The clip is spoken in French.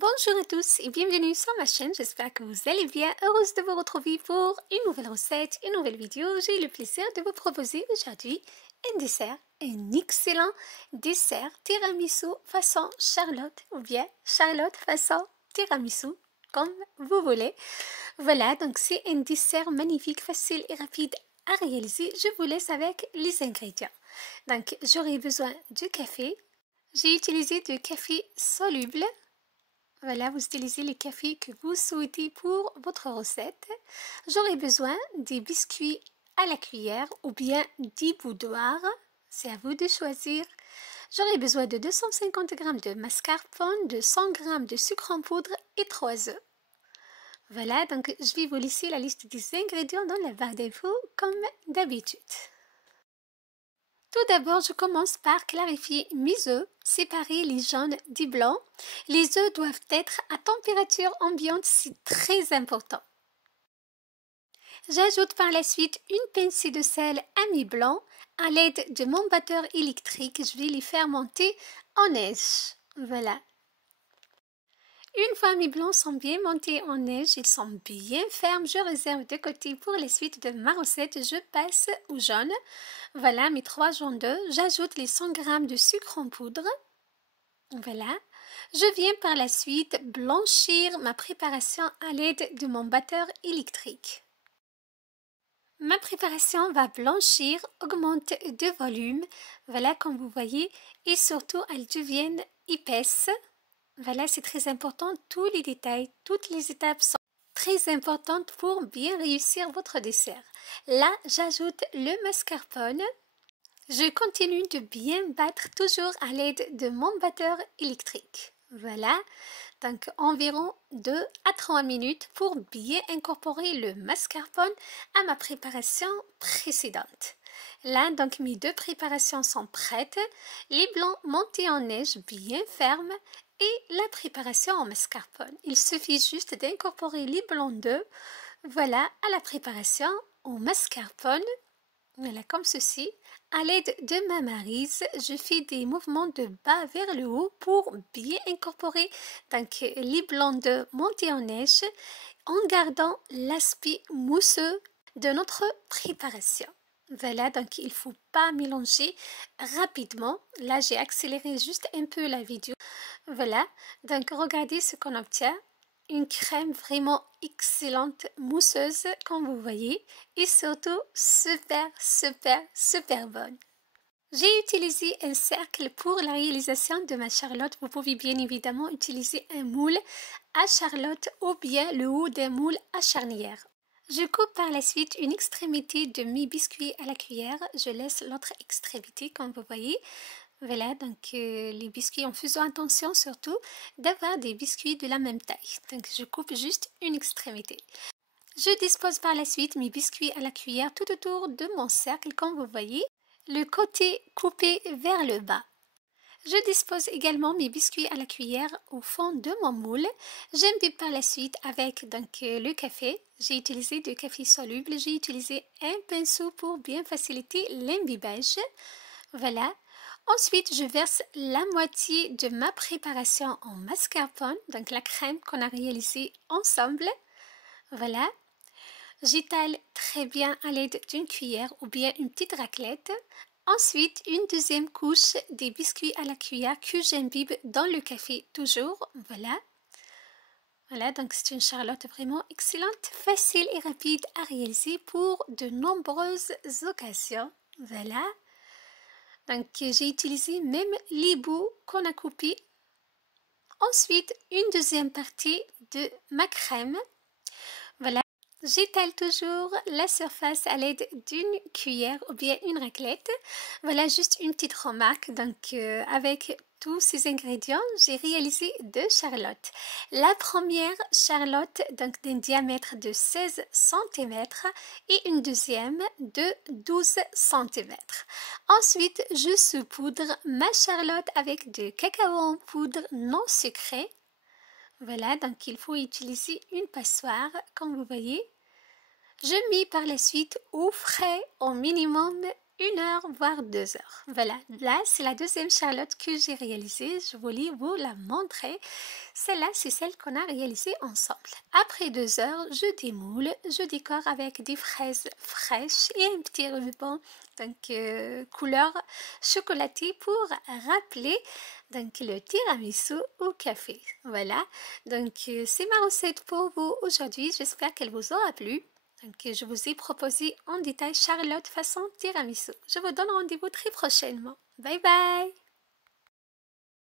Bonjour à tous et bienvenue sur ma chaîne, j'espère que vous allez bien, heureuse de vous retrouver pour une nouvelle recette, une nouvelle vidéo. J'ai le plaisir de vous proposer aujourd'hui un dessert, un excellent dessert tiramisu façon Charlotte ou bien Charlotte façon tiramisu, comme vous voulez. Voilà, donc c'est un dessert magnifique, facile et rapide à réaliser. Je vous laisse avec les ingrédients. Donc j'aurai besoin du café, j'ai utilisé du café soluble. Voilà, vous utilisez le café que vous souhaitez pour votre recette. J'aurai besoin des biscuits à la cuillère ou bien des boudoirs. C'est à vous de choisir. J'aurai besoin de 250 g de mascarpone, de 100 g de sucre en poudre et 3 œufs. Voilà, donc je vais vous laisser la liste des ingrédients dans la barre d'infos comme d'habitude. Tout d'abord, je commence par clarifier mes œufs, séparer les jaunes des blancs. Les œufs doivent être à température ambiante, c'est très important. J'ajoute par la suite une pincée de sel à mes blancs. À l'aide de mon batteur électrique, je vais les faire monter en neige. Voilà. Une fois mes blancs sont bien montés en neige, ils sont bien fermes, je réserve de côté pour la suite de ma recette. Je passe au jaune. Voilà mes 3 jaunes d'œufs. J'ajoute les 100 g de sucre en poudre. Voilà. Je viens par la suite blanchir ma préparation à l'aide de mon batteur électrique. Ma préparation va blanchir, augmente de volume. Voilà comme vous voyez et surtout elles deviennent épaisses. Voilà, c'est très important, tous les détails, toutes les étapes sont très importantes pour bien réussir votre dessert. Là, j'ajoute le mascarpone. Je continue de bien battre toujours à l'aide de mon batteur électrique. Voilà, donc environ 2 à 3 minutes pour bien incorporer le mascarpone à ma préparation précédente. Là, donc mes deux préparations sont prêtes. Les blancs montés en neige bien fermes et la préparation en mascarpone. Il suffit juste d'incorporer les blancs d'œufs, voilà, à la préparation au mascarpone. Voilà, comme ceci. À l'aide de ma maryse, je fais des mouvements de bas vers le haut pour bien incorporer donc, les blancs d'œufs montés en neige en gardant l'aspect mousseux de notre préparation. Voilà, donc il ne faut pas mélanger rapidement. Là, j'ai accéléré juste un peu la vidéo. Voilà, donc regardez ce qu'on obtient. Une crème vraiment excellente, mousseuse, comme vous voyez, et surtout super bonne. J'ai utilisé un cercle pour la réalisation de ma charlotte. Vous pouvez bien évidemment utiliser un moule à charlotte ou bien le haut d'un moule à charnière. Je coupe par la suite une extrémité de mes biscuits à la cuillère. Je laisse l'autre extrémité, comme vous voyez. Voilà, donc les biscuits, en faisant attention surtout d'avoir des biscuits de la même taille. Donc je coupe juste une extrémité. Je dispose par la suite mes biscuits à la cuillère tout autour de mon cercle, comme vous voyez, le côté coupé vers le bas. Je dispose également mes biscuits à la cuillère au fond de mon moule. J'imbibe par la suite avec donc, le café. J'ai utilisé du café soluble. J'ai utilisé un pinceau pour bien faciliter l'imbibage. Voilà. Ensuite, je verse la moitié de ma préparation en mascarpone, donc la crème qu'on a réalisée ensemble. Voilà. J'étale très bien à l'aide d'une cuillère ou bien une petite raclette. Ensuite, une deuxième couche des biscuits à la cuillère que j'imbibe dans le café toujours. Voilà. Voilà, donc c'est une charlotte vraiment excellente, facile et rapide à réaliser pour de nombreuses occasions. Voilà. Donc, j'ai utilisé même les bouts qu'on a coupés. Ensuite, une deuxième partie de ma crème. Voilà. J'étale toujours la surface à l'aide d'une cuillère ou bien une raclette. Voilà juste une petite remarque. Donc, avec tous ces ingrédients, j'ai réalisé 2 charlottes. La première charlotte donc d'un diamètre de 16 cm et une deuxième de 12 cm. Ensuite, je saupoudre ma charlotte avec du cacao en poudre non sucré. Voilà, donc il faut utiliser une passoire, comme vous voyez. Je mets par la suite au frais au minimum 1 heure, voire 2 heures. Voilà, là, c'est la deuxième charlotte que j'ai réalisée. Je voulais vous la montrer. Celle-là, c'est celle qu'on a réalisée ensemble. Après 2 heures, je démoule, je décore avec des fraises fraîches et un petit ruban, donc couleur chocolatée pour rappeler donc le tiramisu au café. Voilà, donc c'est ma recette pour vous aujourd'hui. J'espère qu'elle vous aura plu. Donc, je vous ai proposé en détail Charlotte façon tiramisu. Je vous donne rendez-vous très prochainement. Bye bye!